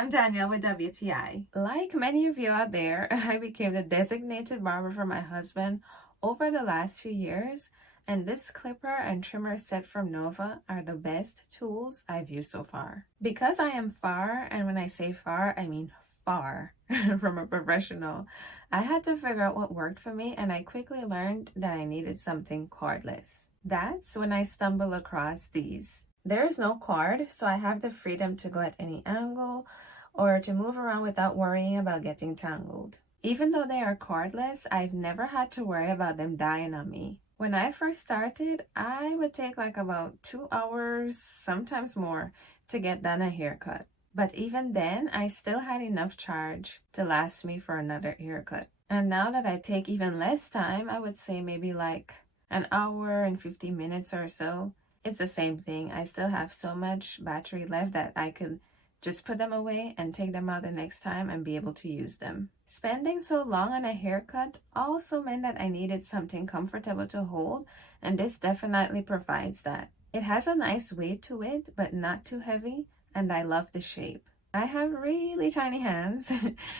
I'm Danielle with WTI. Like many of you out there, I became the designated barber for my husband over the last few years, and this clipper and trimmer set from Novah are the best tools I've used so far. Because I am far, and when I say far, I mean far from a professional, I had to figure out what worked for me, and I quickly learned that I needed something cordless. That's when I stumbled across these. There is no cord, so I have the freedom to go at any angle or to move around without worrying about getting tangled. Even though they are cordless, I've never had to worry about them dying on me. When I first started, I would take like about 2 hours, sometimes more, to get done a haircut. But even then, I still had enough charge to last me for another haircut. And now that I take even less time, I would say maybe like an hour and 50 minutes or so. It's the same thing. I still have so much battery left that I could just put them away and take them out the next time and be able to use them. Spending so long on a haircut also meant that I needed something comfortable to hold, and this definitely provides that. It has a nice weight to it, but not too heavy, and I love the shape. I have really tiny hands,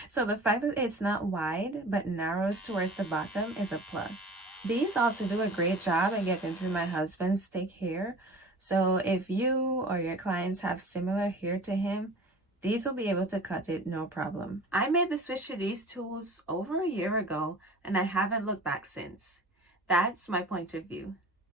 so the fact that it's not wide but narrows towards the bottom is a plus. These also do a great job at getting through my husband's thick hair. So if you or your clients have similar hair to him, these will be able to cut it no problem. I made the switch to these tools over a year ago, and I haven't looked back since. That's my point of view.